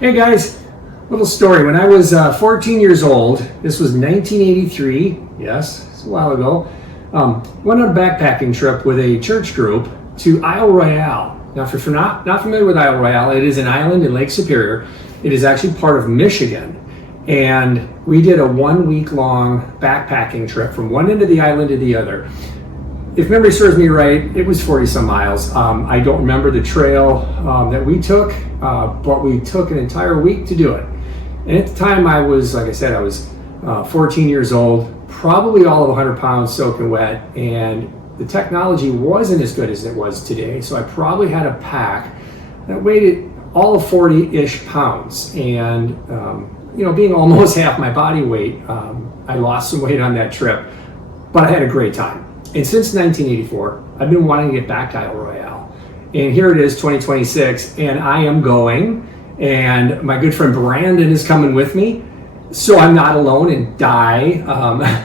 Hey guys, little story. When I was 14 years old, this was 1983, yes, it's a while ago, went on a backpacking trip with a church group to Isle Royale. Now, if you're not familiar with Isle Royale, it is an island in Lake Superior. It is actually part of Michigan. And we did a 1 week long backpacking trip from one end of the island to the other. If memory serves me right, it was 40 some miles. I don't remember the trail that we took, but we took an entire week to do it. And at the time I was, like I said, I was 14 years old, probably all of 100 pounds soaking wet, and the technology wasn't as good as it was today. So I probably had a pack that weighed all of 40-ish pounds. And, being almost half my body weight, I lost some weight on that trip, but I had a great time. And since 1984, I've been wanting to get back to Isle Royale. And here it is, 2026, and I am going. And my good friend Brandon is coming with me. So I'm not alone and die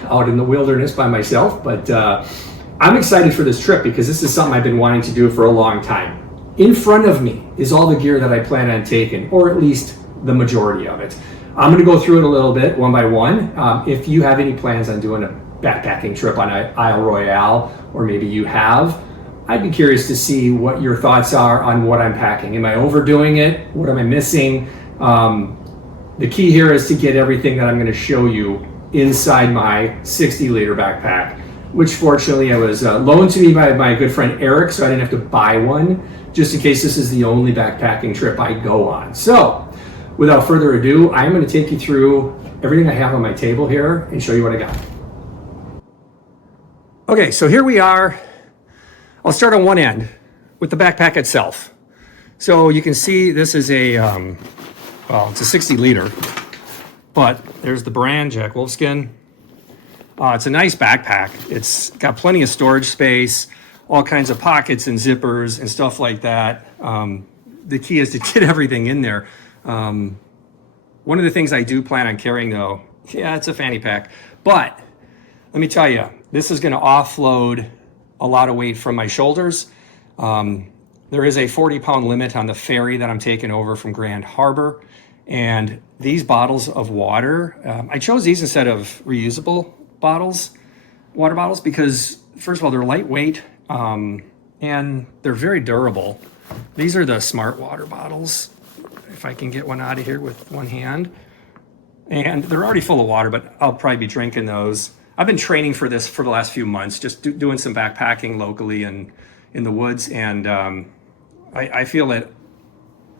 out in the wilderness by myself. But I'm excited for this trip because this is something I've been wanting to do for a long time. In front of me is all the gear that I plan on taking, or at least the majority of it. I'm going to go through it a little bit, one by one. If you have any plans on doing a backpacking trip on Isle Royale, or maybe you have, I'd be curious to see what your thoughts are on what I'm packing. Am I overdoing it? What am I missing? The key here is to get everything that I'm going to show you inside my 60-liter backpack, which fortunately I was loaned to me by my good friend Eric, so I didn't have to buy one, just in case this is the only backpacking trip I go on. So without further ado, I'm going to take you through everything I have on my table here and show you what I got. Okay, so here we are. I'll start on one end with the backpack itself. So you can see this is it's a 60 liter, but there's the brand, Jack Wolfskin. It's a nice backpack. It's got plenty of storage space, all kinds of pockets and zippers and stuff like that. The key is to get everything in there. One of the things I do plan on carrying though, it's a fanny pack, but let me tell you, this is going to offload a lot of weight from my shoulders. There is a 40-pound limit on the ferry that I'm taking over from Grand Harbor. And these bottles of water, I chose these instead of reusable water bottles, because first of all, they're lightweight and they're very durable. These are the Smart Water bottles, if I can get one out of here with one hand. And they're already full of water, but I'll probably be drinking those. I've been training for this for the last few months, just doing some backpacking locally and in the woods. And I feel that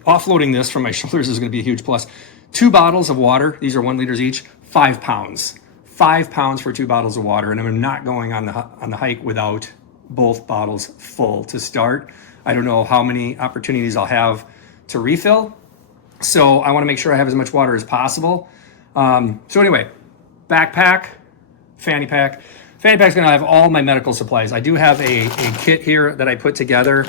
offloading this from my shoulders is going to be a huge plus. 2 bottles of water. These are 1 liters each, 5 pounds. 5 pounds for 2 bottles of water. And I'm not going on the hike without both bottles full to start. I don't know how many opportunities I'll have to refill. So I want to make sure I have as much water as possible. So anyway, backpack, fanny pack. Fanny pack's gonna have all my medical supplies. I do have a kit here that I put together,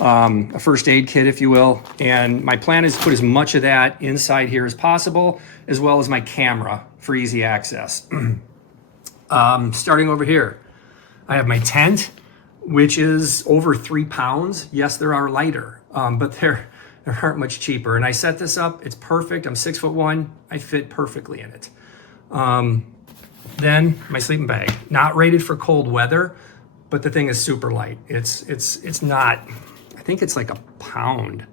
a first aid kit, if you will. And my plan is to put as much of that inside here as possible, as well as my camera for easy access. Starting over here, I have my tent, which is over 3 pounds. Yes, there are lighter, but there aren't much cheaper. And I set this up, it's perfect. I'm 6'1", I fit perfectly in it. Then my sleeping bag, not rated for cold weather, but the thing is super light. It's not, I think it's like a pound,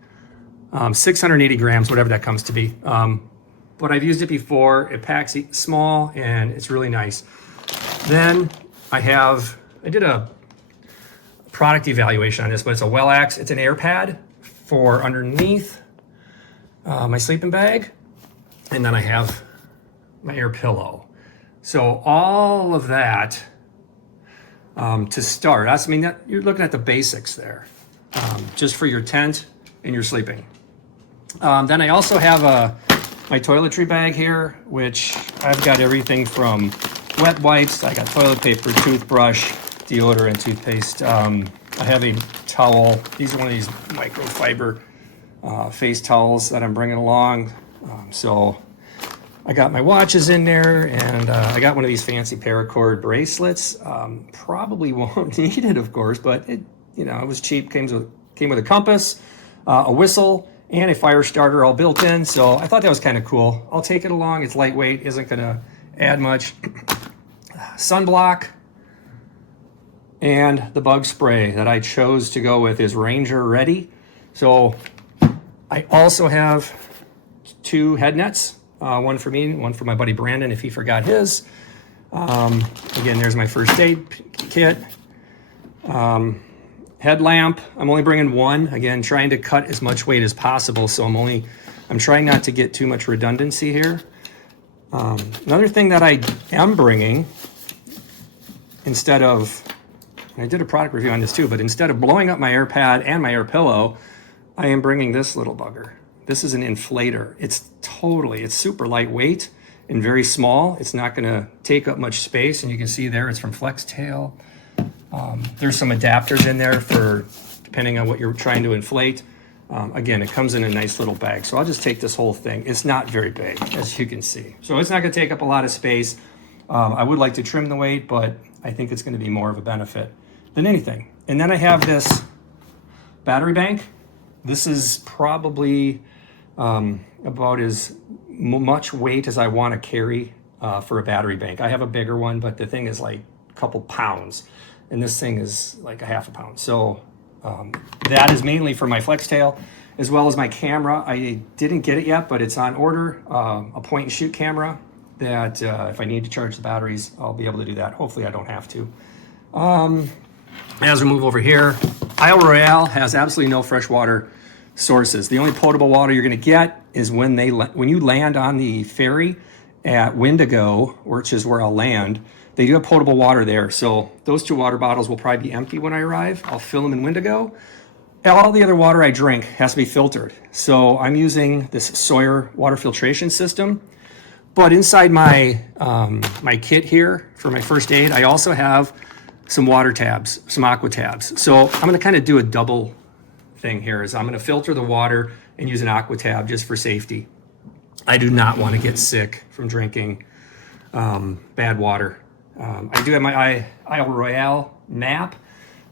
680 grams, whatever that comes to be. But I've used it before. It packs small and it's really nice. Then I did a product evaluation on this, but it's a Wellax. It's an air pad for underneath my sleeping bag. And then I have my air pillow. So all of that to start. You're looking at the basics there, just for your tent and your sleeping. Then I also have my toiletry bag here, which I've got everything from wet wipes. I got toilet paper, toothbrush, deodorant, toothpaste. I have a towel. These are one of these microfiber face towels that I'm bringing along. So I got my watches in there, and I got one of these fancy paracord bracelets. Probably won't need it, of course, but it was cheap. Came with a compass, a whistle, and a fire starter all built in. So I thought that was kind of cool. I'll take it along. It's lightweight, isn't going to add much. Sunblock and the bug spray that I chose to go with is Ranger Ready. So I also have 2 head nets, one for me, one for my buddy Brandon if he forgot his. Again, there's my first aid kit. Headlamp, I'm only bringing 1. Again, trying to cut as much weight as possible, so I'm trying not to get too much redundancy here. Another thing that I am bringing, instead of, I did a product review on this too, but instead of blowing up my air pad and my air pillow, I am bringing this little bugger. This is an inflator. It's super lightweight and very small. It's not gonna take up much space, and you can see there it's from Flextail. There's some adapters in there for depending on what you're trying to inflate. Again, it comes in a nice little bag. So I'll just take this whole thing. It's not very big, as you can see. So it's not gonna take up a lot of space. I would like to trim the weight, but I think it's gonna be more of a benefit than anything. And then I have this battery bank. This is probably about as much weight as I wanna carry for a battery bank. I have a bigger one, but the thing is like a couple pounds. And this thing is like a half a pound. So that is mainly for my Flextail, as well as my camera. I didn't get it yet, but it's on order. A point and shoot camera that if I need to charge the batteries, I'll be able to do that. Hopefully I don't have to. As we move over here, Isle Royale has absolutely no freshwater sources. The only potable water you're gonna get is when you land on the ferry at Wendigo, which is where I'll land. They do have potable water there, so those 2 water bottles will probably be empty when I arrive. I'll fill them in Wendigo. All the other water I drink has to be filtered. So I'm using this Sawyer water filtration system. But inside my my kit here for my first aid, I also have some water tabs, some aqua tabs. So I'm gonna kind of do a double thing here, is I'm gonna filter the water and use an aqua tab just for safety. I do not want to get sick from drinking bad water. I do have my Isle Royale map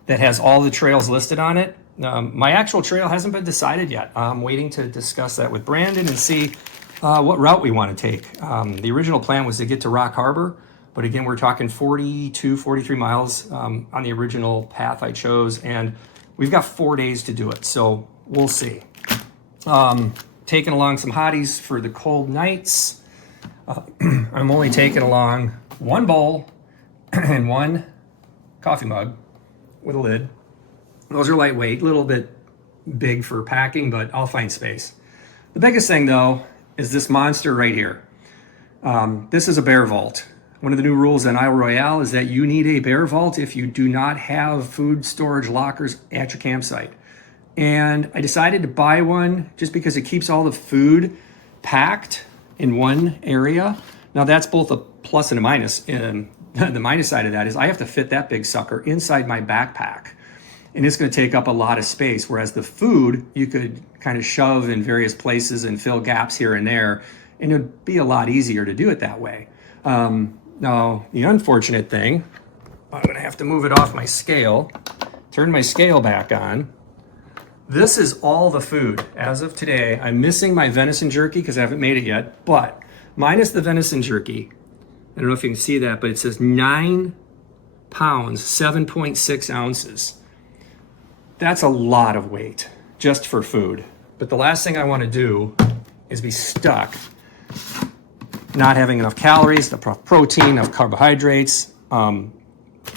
that has all the trails listed on it. My actual trail hasn't been decided yet. I'm waiting to discuss that with Brandon and see what route we want to take. The original plan was to get to Rock Harbor, but again, we're talking 42, 43 miles on the original path I chose, and we've got 4 days to do it, so we'll see. Taking along some hotties for the cold nights. I'm only taking along 1 bowl and 1 coffee mug with a lid. Those are lightweight, a little bit big for packing, but I'll find space. The biggest thing though is this monster right here. This is a bear vault. One of the new rules in Isle Royale is that you need a bear vault if you do not have food storage lockers at your campsite. And I decided to buy one just because it keeps all the food packed in one area. Now that's both a plus and a minus. And the minus side of that is I have to fit that big sucker inside my backpack. And it's going to take up a lot of space. Whereas the food, you could kind of shove in various places and fill gaps here and there. And it would be a lot easier to do it that way. Now, the unfortunate thing, I'm going to have to move it off my scale, turn my scale back on. This is all the food as of today. I'm missing my venison jerky because I haven't made it yet, but minus the venison jerky, I don't know if you can see that, but it says 9 pounds, 7.6 ounces. That's a lot of weight just for food. But the last thing I want to do is be stuck not having enough calories, enough protein, enough carbohydrates.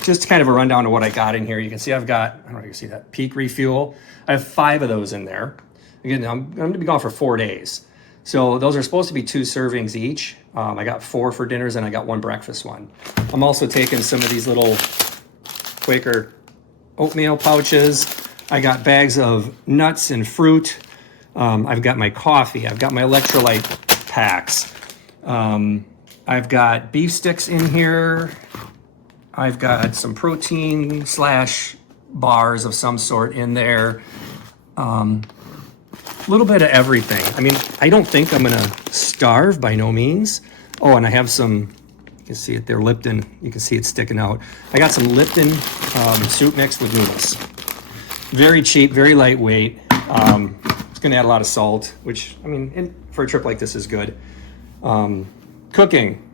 Just kind of a rundown of what I got in here. You can see I've got, I don't know if you can see that, Peak Refuel. I have 5 of those in there. Again, I'm going to be gone for 4 days. So those are supposed to be 2 servings each. I got 4 for dinners and I got 1 breakfast one. I'm also taking some of these little Quaker oatmeal pouches. I got bags of nuts and fruit. I've got my coffee. I've got my electrolyte packs. I've got beef sticks in here. I've got some protein / bars of some sort in there. A little bit of everything. I mean, I don't think I'm gonna starve by no means. Oh, and I have some, you can see it there, Lipton. You can see it sticking out. I got some Lipton soup mixed with noodles. Very cheap, very lightweight. going to add a lot of salt, which, I mean, for a trip like this is good. Cooking.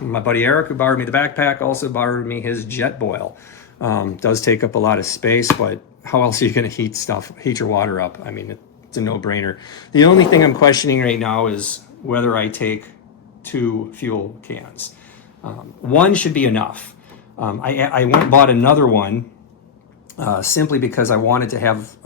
My buddy Eric, who borrowed me the backpack, also borrowed me his jet boil. Does take up a lot of space, but how else are you going to heat your water up? I mean, it's a no-brainer. The only thing I'm questioning right now is whether I take 2 fuel cans. One should be enough. I went and bought another one simply because I wanted to have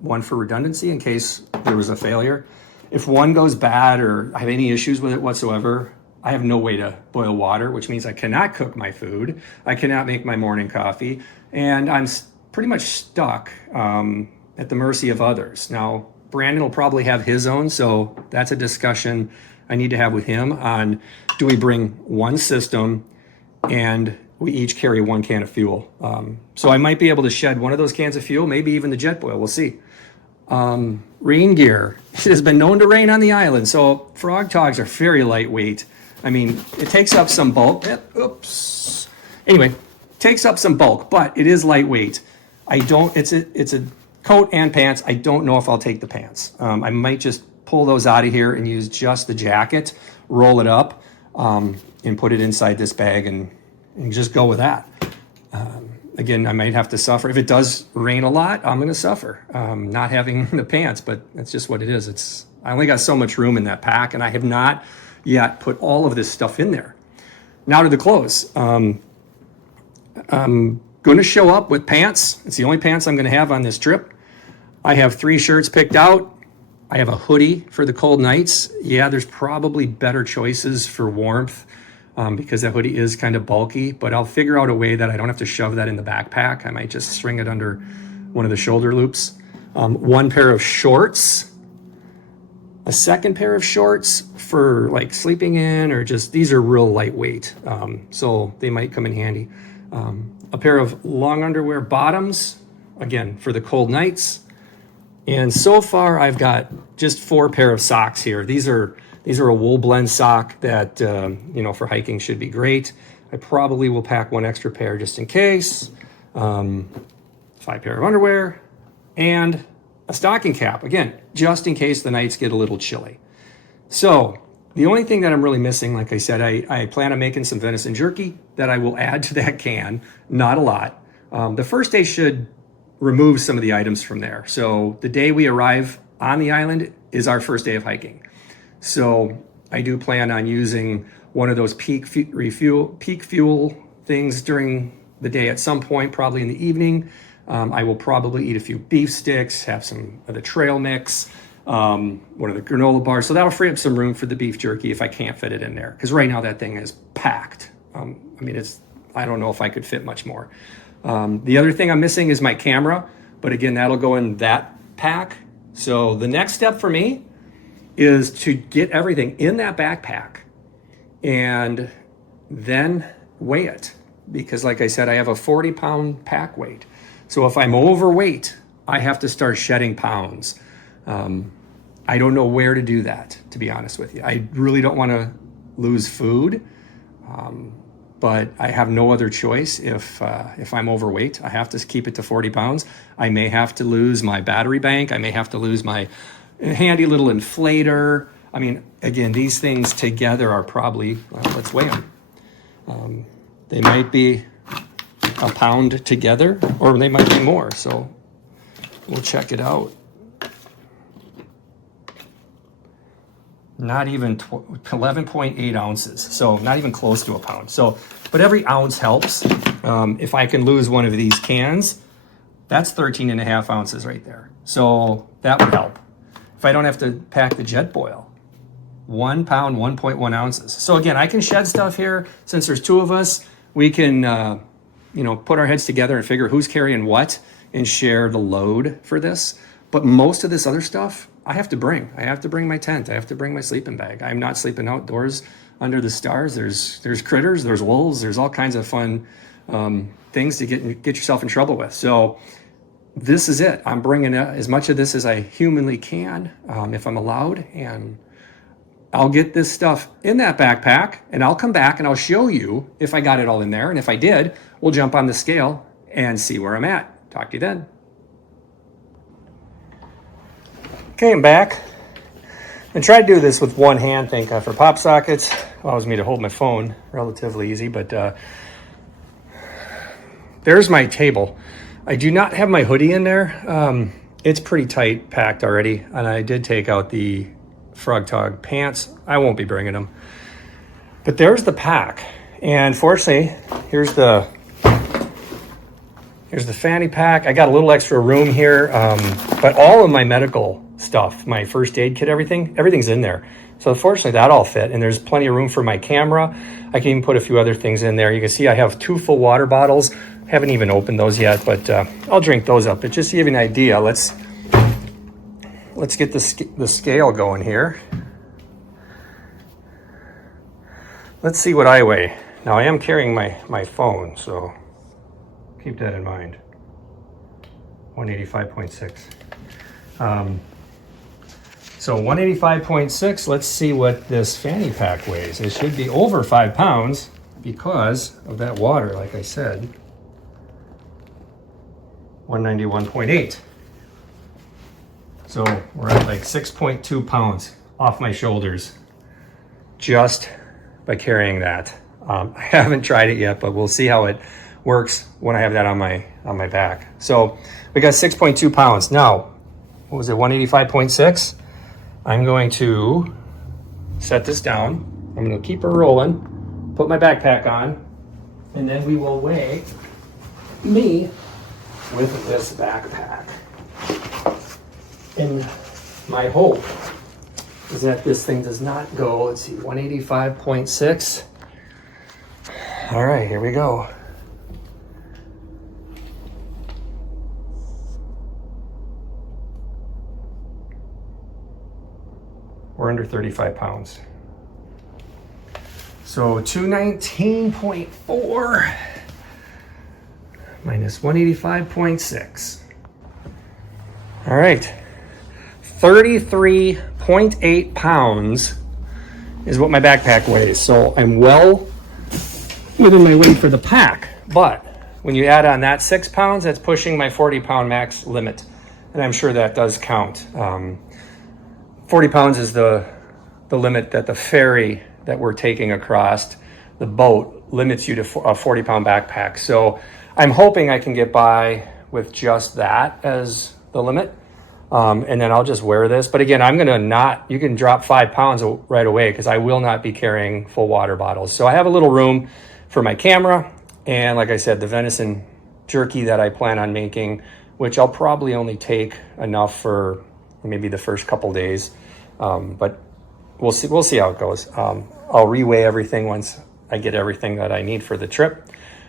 one for redundancy in case there was a failure. If one goes bad or I have any issues with it whatsoever, I have no way to boil water, which means I cannot cook my food, I cannot make my morning coffee, and I'm pretty much stuck at the mercy of others. Now, Brandon will probably have his own, so that's a discussion I need to have with him on, do we bring one system and we each carry 1 can of fuel? So I might be able to shed one of those cans of fuel, maybe even the jet boil, we'll see. Rain gear. It has been known to rain on the island, so frog togs are very lightweight. I mean, it takes up some bulk. Oops. Anyway, takes up some bulk, but it is lightweight. It's a coat and pants. I don't know if I'll take the pants. I might just pull those out of here and use just the jacket, roll it up, and put it inside this bag and just go with that. Again, I might have to suffer. If it does rain a lot, I'm going to suffer not having the pants, but that's just what it is. I only got so much room in that pack, and I have not yet put all of this stuff in there. Now to the clothes. I'm going to show up with pants. It's the only pants I'm going to have on this trip. I have 3 shirts picked out. I have a hoodie for the cold nights. Yeah, there's probably better choices for warmth because that hoodie is kind of bulky, but I'll figure out a way that I don't have to shove that in the backpack. I might just string it under one of the shoulder loops. 1 pair of shorts, a 2nd pair of shorts for like sleeping in, or just, these are real lightweight, so they might come in handy. A pair of long underwear bottoms, again, for the cold nights. And so far I've got just 4 pair of socks here. These are a wool blend sock that, for hiking should be great. I probably will pack 1 extra pair just in case. 5 pair of underwear and a stocking cap, again, just in case the nights get a little chilly. So the only thing that I'm really missing, like I said, I plan on making some venison jerky that I will add to that can, not a lot. The first day should remove some of the items from there. So the day we arrive on the island is our first day of hiking. So I do plan on using one of those peak fuel things during the day at some point, probably in the evening. I will probably eat a few beef sticks, have some of the trail mix, one of the granola bars. So that'll free up some room for the beef jerky if I can't fit it in there. Because right now that thing is packed. I don't know if I could fit much more. The other thing I'm missing is my camera. But again, that'll go in that pack. So the next step for me is to get everything in that backpack and then weigh it. Because like I said, I have a 40-pound pack weight. So if I'm overweight, I have to start shedding pounds. I don't know where to do that, to be honest with you. I really don't want to lose food, but I have no other choice. If I'm overweight, I have to keep it to 40 pounds. I may have to lose my battery bank. I may have to lose my handy little inflator. I mean, again, these things together are probably, let's weigh them. They might be a pound together, or they might be more. So we'll check it out. Not even 11.8 ounces. So not even close to a pound. So, but every ounce helps. If I can lose one of these cans, that's 13 and a half ounces right there. So that would help. If I don't have to pack the jet boil, 1 pound, 1.1 ounces. So again, I can shed stuff here. Since there's 2 of us, we can, put our heads together and figure who's carrying what and share the load for this. But most of this other stuff, I have to bring. I have to bring my tent. I have to bring my sleeping bag. I'm not sleeping outdoors under the stars. There's critters, there's wolves, there's all kinds of fun things to get yourself in trouble with. So this is it. I'm bringing as much of this as I humanly can, if I'm allowed, and I'll get this stuff in that backpack, and I'll come back and I'll show you if I got it all in there. And if I did, we'll jump on the scale and see where I'm at. Talk to you then. came back and tried to do this with one hand. Thank God for pop sockets. Allows me to hold my phone relatively easy, but there's my table. I do not have my hoodie in there. It's pretty tight packed already, and I did take out the Frog Tog pants. I won't be bringing them. But there's the pack. And fortunately, here's the fanny pack. I got a little extra room here, but all of my medical stuff, my first aid kit, everything's in there. So fortunately that all fit, and there's plenty of room for my camera. I can even put a few other things in there. You can see I have 2 full water bottles. Haven't even opened those yet, but I'll drink those up. But just to give you an idea, let's get the scale going here. Let's see what I weigh. Now I am carrying my phone, so keep that in mind. 185.6. So 185.6, let's see what this fanny pack weighs. It should be over 5 pounds because of that water, like I said. 191.8. So we're at like 6.2 pounds off my shoulders just by carrying that. I haven't tried it yet, but we'll see how it works when I have that on my back. So we got 6.2 pounds. Now, what was it, 185.6? I'm going to set this down. I'm going to keep her rolling, put my backpack on, and then we will weigh me with this backpack. And my hope is that this thing does not go, let's see, 185.6. All right, here we go. We're under 35 pounds. So 219.4 minus 185.6. All right, 33.8 pounds is what my backpack weighs. So I'm well within my weight for the pack. But when you add on that 6 pounds, that's pushing my 40-pound max limit. And I'm sure that does count. 40 pounds is the limit that the ferry that we're taking across, the boat, limits you to a 40-pound backpack. So I'm hoping I can get by with just that as the limit. And then I'll just wear this. But again, I'm gonna not, you can drop 5 pounds right away because I will not be carrying full water bottles. So I have a little room for my camera. And like I said, the venison jerky that I plan on making, which I'll probably only take enough for maybe the first couple days. But we'll see how it goes. I'll reweigh everything once I get everything that I need for the trip.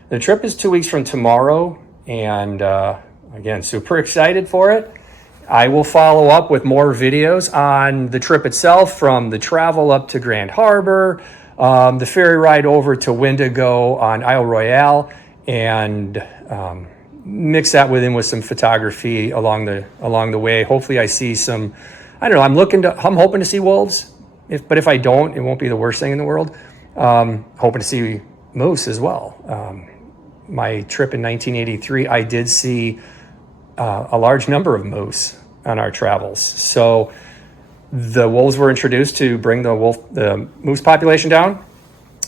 The trip is 2 weeks from tomorrow. And again, super excited for it. I will follow up with more videos on the trip itself, from the travel up to Grand Harbor, the ferry ride over to Wendigo on Isle Royale, and mix that with some photography along the way. Hopefully I see some, I don't know, I'm hoping to see wolves. But if I don't, it won't be the worst thing in the world. Hoping to see moose as well. My trip in 1983, I did see a large number of moose on our travels. So the wolves were introduced to bring the moose population down.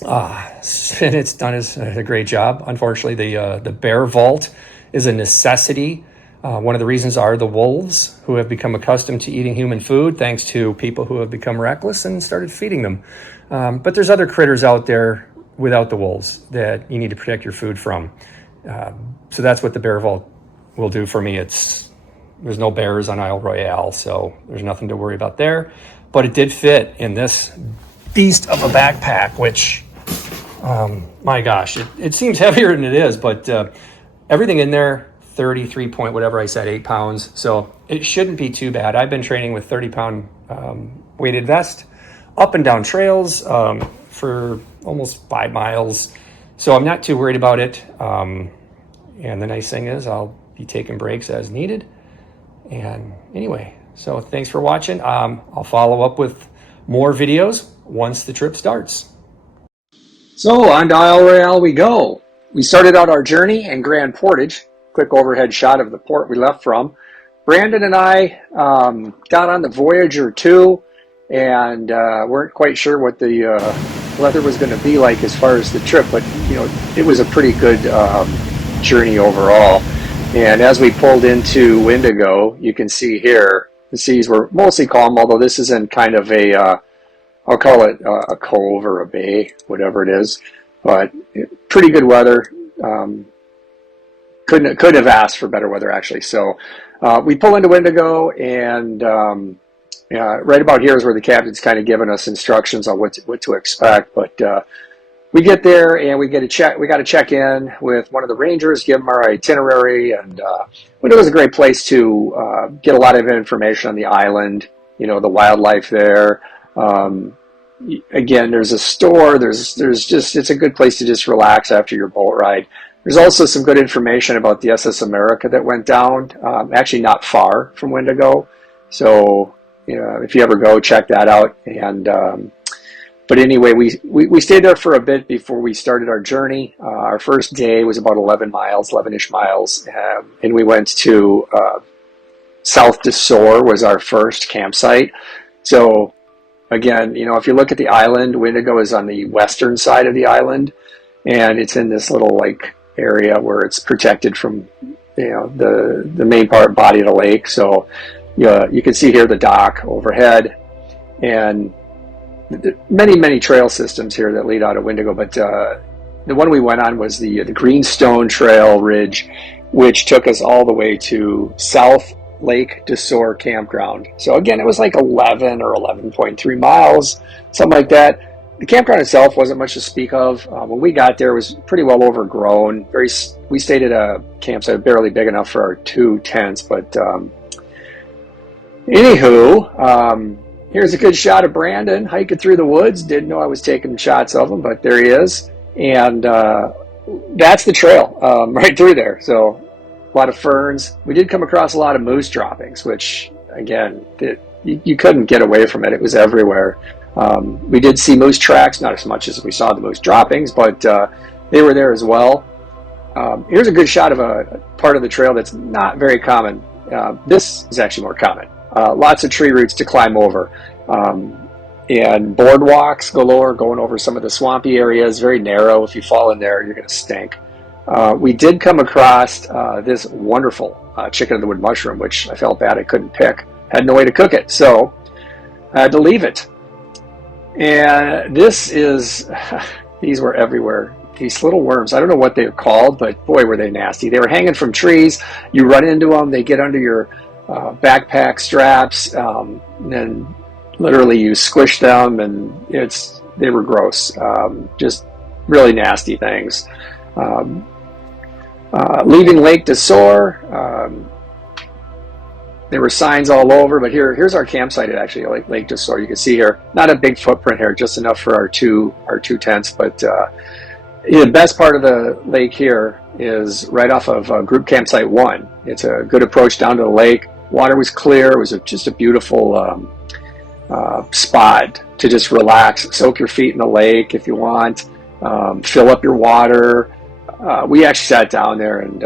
And it's done a great job. Unfortunately, the bear vault is a necessity. One of the reasons are the wolves, who have become accustomed to eating human food thanks to people who have become reckless and started feeding them. But there's other critters out there without the wolves that you need to protect your food from. So that's what the bear vault will do for me. There's no bears on Isle Royale, so there's nothing to worry about there. But it did fit in this beast of a backpack, which, my gosh, it seems heavier than it is, but everything in there, 33 point whatever I said, 8 pounds. So it shouldn't be too bad. I've been training with 30-pound weighted vest up and down trails for almost 5 miles. So I'm not too worried about it. And the nice thing is I'll be taking breaks as needed. And anyway, so thanks for watching. I'll follow up with more videos once the trip starts. So on to Isle Royale we go. We started out our journey in Grand Portage. Quick overhead shot of the port we left from. Brandon and I got on the Voyager 2 and weren't quite sure what the weather was going to be like as far as the trip, but it was a pretty good journey overall. And as we pulled into Wendigo, you can see here the seas were mostly calm, although this is in kind of a I'll call it a cove or a bay, whatever it is, but pretty good weather. Couldn't have asked for better weather, actually. So we pull into Wendigo, and right about here is where the captain's kind of giving us instructions on what to expect. But we get there, and we got to check in with one of the rangers, give them our itinerary, and Wendigo is a great place to get a lot of information on the island. The wildlife there. Again, there's a store. There's just it's a good place to just relax after your boat ride. There's also some good information about the SS America that went down, actually not far from Wendigo. So, if you ever go, check that out. And but anyway, we stayed there for a bit before we started our journey. Our first day was about 11-ish miles, and we went to South de Sor was our first campsite. So, again, if you look at the island, Wendigo is on the western side of the island, and it's in this little area where it's protected from the main body of the lake. So you can see here the dock overhead, and many trail systems here that lead out of Wendigo. But the one we went on was the Greenstone Trail Ridge, which took us all the way to South Lake de Sor Campground. So again, it was like 11 or 11.3 miles, something like that. The campground itself wasn't much to speak of. When we got there, it was pretty well overgrown. We stayed at a campsite barely big enough for our 2 tents. But anywho, here's a good shot of Brandon hiking through the woods. Didn't know I was taking shots of him, but there he is. And that's the trail right through there. So a lot of ferns. We did come across a lot of moose droppings, which, again, you couldn't get away from it. It was everywhere. We did see moose tracks, not as much as we saw the moose droppings, but they were there as well. Here's a good shot of a part of the trail that's not very common. This is actually more common. Lots of tree roots to climb over. And boardwalks galore going over some of the swampy areas, very narrow. If you fall in there, you're going to stink. We did come across this wonderful chicken of the wood mushroom, which I felt bad I couldn't pick. Had no way to cook it, so I had to leave it. And this is, these were everywhere. These little worms, I don't know what they're called, but boy, were they nasty. They were hanging from trees. You run into them, they get under your backpack straps, and then literally you squish them, and they were gross. Just really nasty things. Leaving Lake de Sor, there were signs all over, but here's our campsite at actually Lake de Sor. You can see here, not a big footprint here, just enough for our two tents. But the best part of the lake here is right off of Group Campsite 1. It's a good approach down to the lake. Water was clear. It was just a beautiful spot to just relax, soak your feet in the lake if you want, fill up your water. We actually sat down there and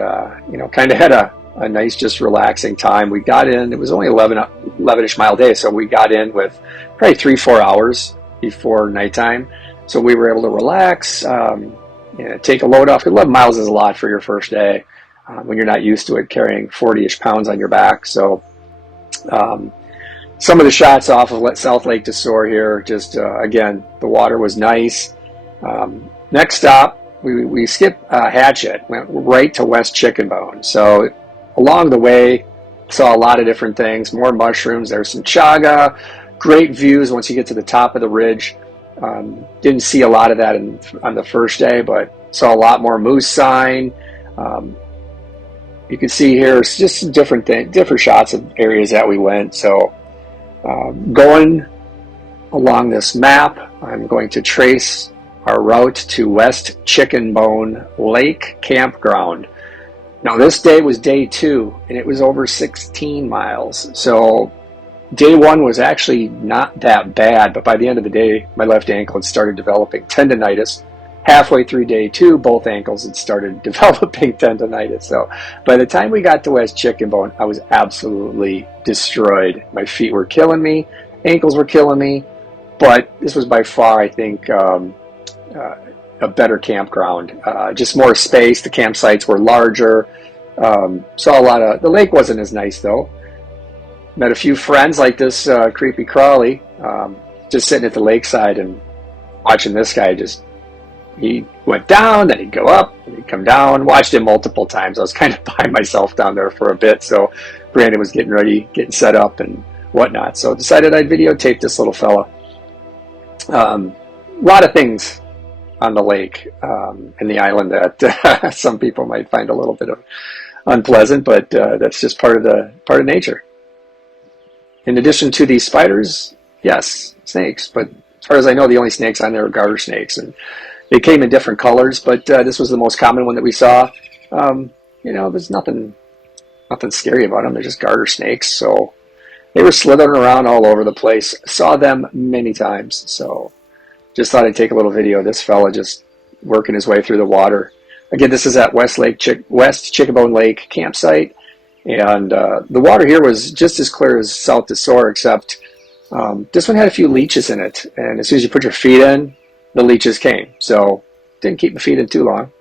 kind of had a nice, just relaxing time. We got in, it was only 11-ish mile day, so we got in with probably 3-4 hours before nighttime. So we were able to relax, take a load off. 11 miles is a lot for your first day when you're not used to it, carrying 40-ish pounds on your back. So some of the shots off of South Lake de Sor here, just again, the water was nice. Next stop, we skipped Hatchet, went right to West Chicken Bone. So along the way, saw a lot of different things, more mushrooms. There's some chaga, great views once you get to the top of the ridge. Didn't see a lot of that on the first day, but saw a lot more moose sign. You can see here just some different shots of areas that we went. So going along this map, I'm going to trace our route to West Chicken Bone Lake Campground. Now this day was day 2, and it was over 16 miles. So day 1 was actually not that bad, but by the end of the day, my left ankle had started developing tendonitis. halfway through day 2, both ankles had started developing tendonitis. So by the time we got to West Chicken Bone, I was absolutely destroyed. My feet were killing me, ankles were killing me, but this was by far, I think, a better campground. Just more space. The campsites were larger. Saw a lot of, the lake wasn't as nice though. Met a few friends like this creepy crawly, just sitting at the lakeside and watching this guy he went down, then he'd go up, then he'd come down. Watched him multiple times. I was kind of by myself down there for a bit, so Brandon was getting ready, getting set up and whatnot. So decided I'd videotape this little fella. A lot of things on the lake and the island that some people might find a little bit of unpleasant, but that's just part of nature. In addition to these spiders, yes, snakes, but as far as I know, the only snakes on there are garter snakes, and they came in different colors, but this was the most common one that we saw. There's nothing scary about them. They're just garter snakes, so they were slithering around all over the place. Saw them many times, so just thought I'd take a little video of this fella just working his way through the water. Again, this is at West Chickabone Lake campsite, and the water here was just as clear as South Desor, except this one had a few leeches in it, and as soon as you put your feet in, the leeches came, so didn't keep my feet in too long.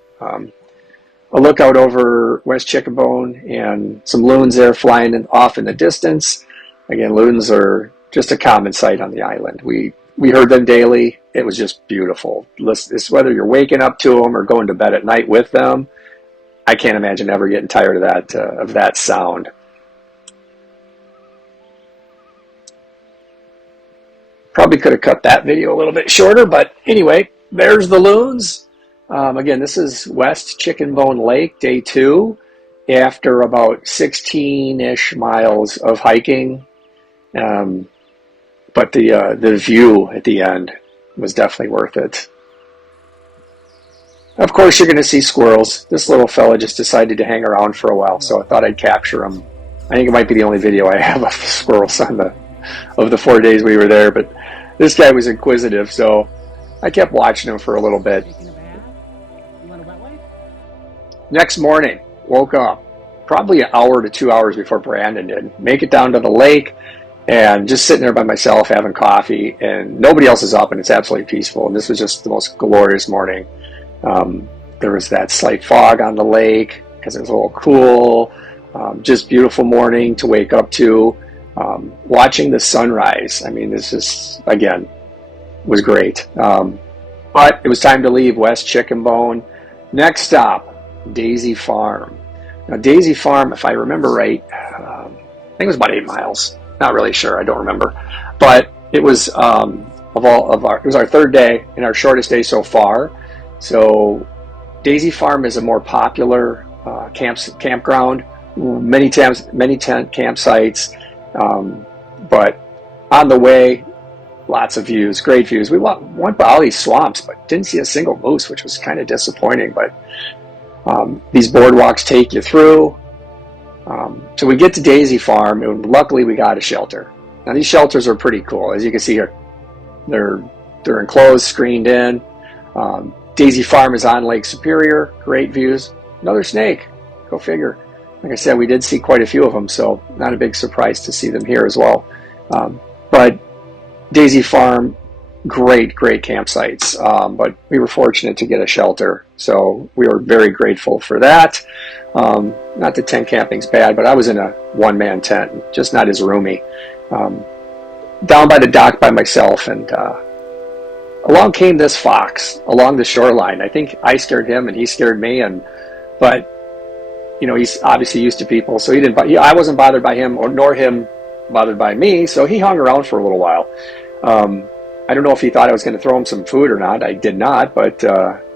A look out over West Chickabone and some loons there flying off in the distance. Again, loons are just a common sight on the island. We heard them daily. It was just beautiful. It's whether you're waking up to them or going to bed at night with them, I can't imagine ever getting tired of that sound. Probably could have cut that video a little bit shorter, but anyway, there's the loons. Again, this is West Chicken Bone Lake, day 2, after about 16-ish miles of hiking. But the view at the end was definitely worth it. Of course, you're going to see squirrels. This little fella just decided to hang around for a while, so I thought I'd capture him. I think it might be the only video I have of the squirrels of the 4 days we were there, but this guy was inquisitive, so I kept watching him for a little bit. Next morning, woke up probably an hour to 2 hours before Brandon did. Make it down to the lake, and just sitting there by myself having coffee, and nobody else is up, and it's absolutely peaceful. And this was just the most glorious morning. There was that slight fog on the lake because it was a little cool. Just beautiful morning to wake up to. Watching the sunrise. I mean, this is, again, was great. But it was time to leave West Chicken Bone. Next stop, Daisy Farm. Now, Daisy Farm, if I remember right, I think it was about 8 miles. Not really sure. I don't remember. But it was it was our 3rd day and our shortest day so far. So Daisy Farm is a more popular campground. Many tent campsites. But on the way, lots of views, great views. We went by all these swamps, but didn't see a single moose, which was kind of disappointing. But these boardwalks take you through. So we get to Daisy Farm, and luckily we got a shelter. Now these shelters are pretty cool. As you can see here, they're enclosed, screened in. Daisy Farm is on Lake Superior. Great views. Another snake. Go figure. Like I said, we did see quite a few of them, so not a big surprise to see them here as well. But Daisy Farm, great campsites. But we were fortunate to get a shelter, so we were very grateful for that. Not that tent camping's bad, but I was in a one-man tent, just not as roomy. Down by the dock by myself, and along came this fox along the shoreline. I think I scared him, and he scared me, but he's obviously used to people, so I wasn't bothered by him, nor him bothered by me, so he hung around for a little while. I don't know if he thought I was going to throw him some food or not. I did not, but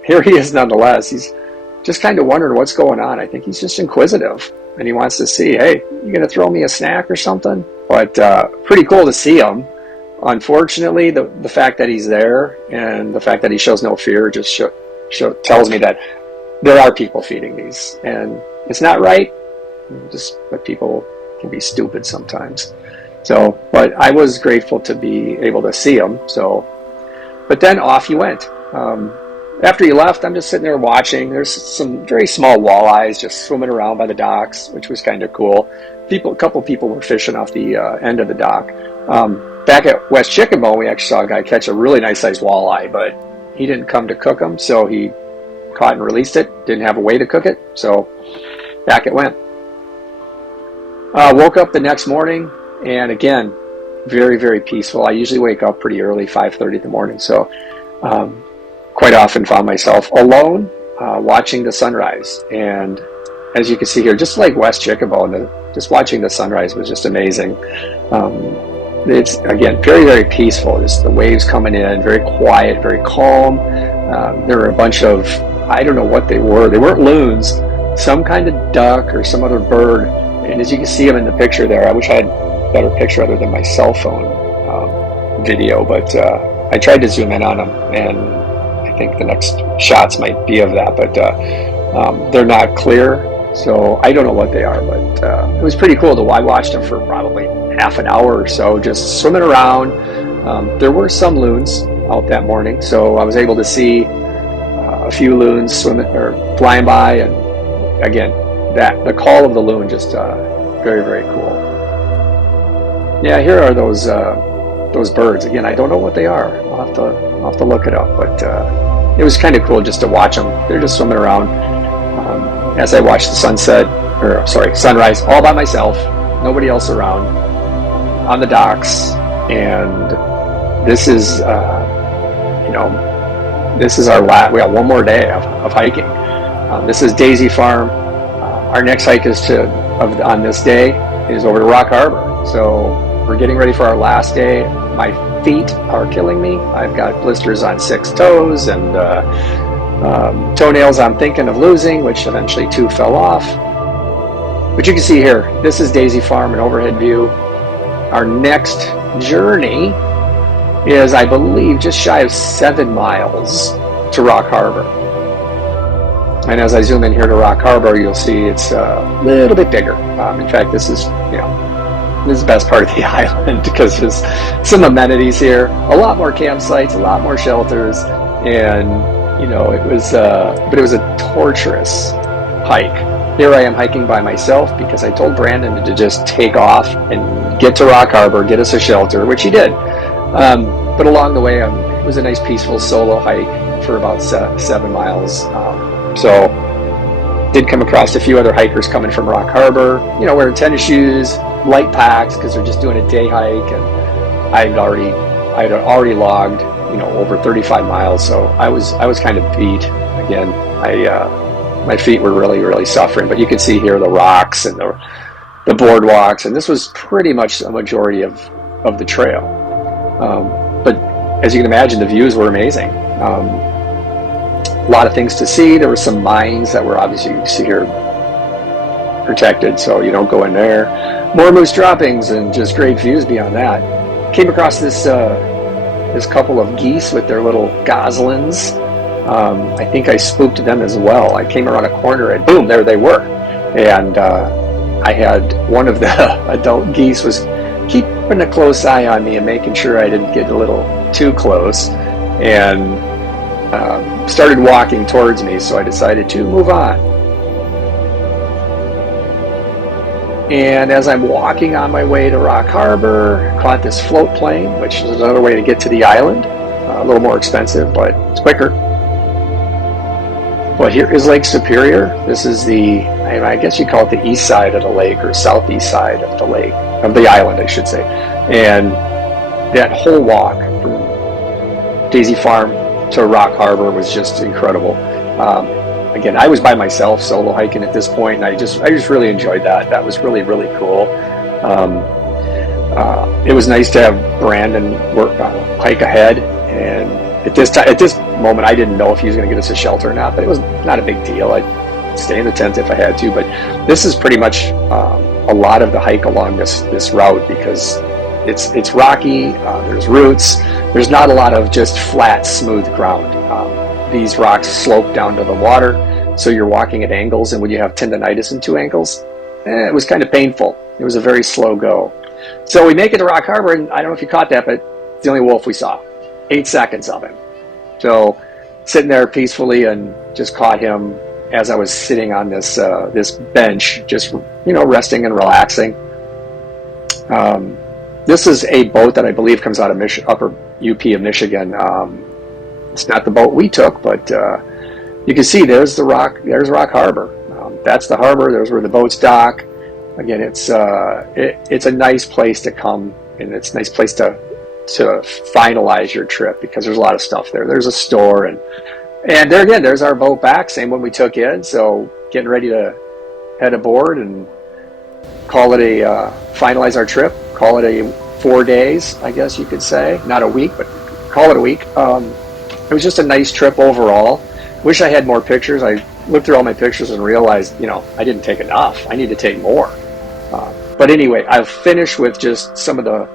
here he is nonetheless. He's just kind of wondering what's going on. I think he's just inquisitive, and he wants to see, hey, you going to throw me a snack or something? But pretty cool to see him. Unfortunately, the fact that he's there and the fact that he shows no fear just tells me that there are people feeding these, and it's not right, but people can be stupid sometimes. So, but I was grateful to be able to see him. So, but then off he went. after he left, I'm just sitting there watching. There's some very small walleyes just swimming around by the docks, which was kind of cool. A couple people were fishing off the end of the dock. Back at West Chicken Bone, we actually saw a guy catch a really nice sized walleye, but he didn't come to cook them, so he caught and released it. Didn't have a way to cook it, so back it went. Woke up the next morning, and again, very, very peaceful. I usually wake up pretty early, 5:30 in the morning, so quite often found myself alone watching the sunrise. And as you can see here, just like West Chickabone, just watching the sunrise was just amazing. It's, again, very, very peaceful. Just the waves coming in, very quiet, very calm. There were a bunch of, I don't know what they were. They weren't loons, some kind of duck or some other bird. And as you can see them in the picture there, I wish I had a better picture other than my cell phone video, but I tried to zoom in on them, and I think the next shots might be of that, but they're not clear, so I don't know what they are, but it was pretty cool. I watched them for probably half an hour or so, just swimming around. There were some loons out that morning, so I was able to see a few loons swimming or flying by, and again, the call of the loon just very, very cool. Yeah, here are those birds. Again, I don't know what they are. I'll have to look it up, but it was kind of cool just to watch them. They're just swimming around as I watched the sunrise, all by myself, nobody else around, on the docks. And this is, this is our last. We got one more day of hiking. This is Daisy Farm. Our next hike on this day is over to Rock Harbor. So we're getting ready for our last day. My feet are killing me. I've got blisters on 6 toes and toenails I'm thinking of losing, which eventually 2 fell off. But you can see here, this is Daisy Farm, an overhead view. Our next journey is, I believe, just shy of 7 miles to Rock Harbor. And as I zoom in here to Rock Harbor, you'll see it's a little bit bigger. In fact, this is the best part of the island because there's some amenities here, a lot more campsites, a lot more shelters, and it was a torturous hike. Here I am hiking by myself because I told Brandon to just take off and get to Rock Harbor, get us a shelter, which he did. But along the way, it was a nice, peaceful solo hike for about 7 miles. So did come across a few other hikers coming from Rock Harbor, wearing tennis shoes, light packs because they're just doing a day hike, and I had already logged over 35 miles, so I was kind of beat. Again, my feet were really, really suffering, but you can see here the rocks and the boardwalks, and this was pretty much a majority of the trail. But as you can imagine, the views were amazing. A lot of things to see. There were some mines that were obviously, you can see here, protected, so you don't go in there. More moose droppings and just great views beyond that. Came across this couple of geese with their little goslings. I think I spooked them as well. I came around a corner and boom, there they were. And I had one of the adult geese was keeping a close eye on me and making sure I didn't get a little too close, and started walking towards me, so I decided to move on. And as I'm walking on my way to Rock Harbor, caught this float plane, which is another way to get to the island. A little more expensive, but it's quicker. But here is Lake Superior. This is I guess you call it the east side of the lake, or southeast side of the lake, of the island, I should say. And that whole walk from Daisy Farm to Rock Harbor was just incredible. Again, I was by myself solo hiking at this point, and I just really enjoyed that. That was really, really cool. It was nice to have Brandon hike ahead, and at this moment, I didn't know if he was going to get us a shelter or not, but it was not a big deal. I'd stay in the tent if I had to, but this is pretty much a lot of the hike along this route because it's rocky. There's roots. There's not a lot of just flat, smooth ground. These rocks slope down to the water, so you're walking at angles, and when you have tendonitis in 2 ankles, it was kind of painful. It was a very slow go. So we make it to Rock Harbor, and I don't know if you caught that, but it's the only wolf we saw. 8 seconds of him. So sitting there peacefully and just caught him as I was sitting on this this bench, just resting and relaxing. This is a boat that I believe comes out of Upper UP of Michigan. It's not the boat we took, but you can see there's Rock Harbor. That's the harbor. There's where the boats dock. Again, it's a nice place to come, and it's a nice place to finalize your trip because there's a lot of stuff there. There's a store, and there again, there's our boat back, same one we took in. So getting ready to head aboard and call it finalize our trip. Call it a 4 days, I guess you could say. Not a week, but call it a week. It was just a nice trip overall. Wish I had more pictures. I looked through all my pictures and realized, I didn't take enough. I need to take more. But anyway, I've finished with just some of the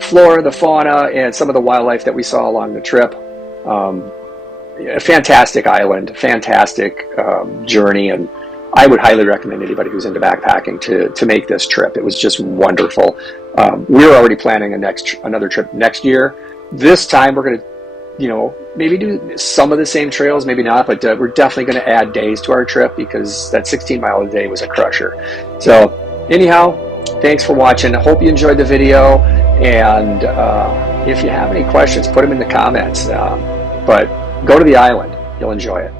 flora, the fauna, and some of the wildlife that we saw along the trip. A fantastic island, fantastic journey, and I would highly recommend anybody who's into backpacking to make this trip. It was just wonderful. We're already planning another trip next year. This time we're going to, maybe do some of the same trails, maybe not, but we're definitely going to add days to our trip because that 16 mile a day was a crusher. So anyhow, thanks for watching. I hope you enjoyed the video, and if you have any questions, put them in the comments. But go to the island. You'll enjoy it.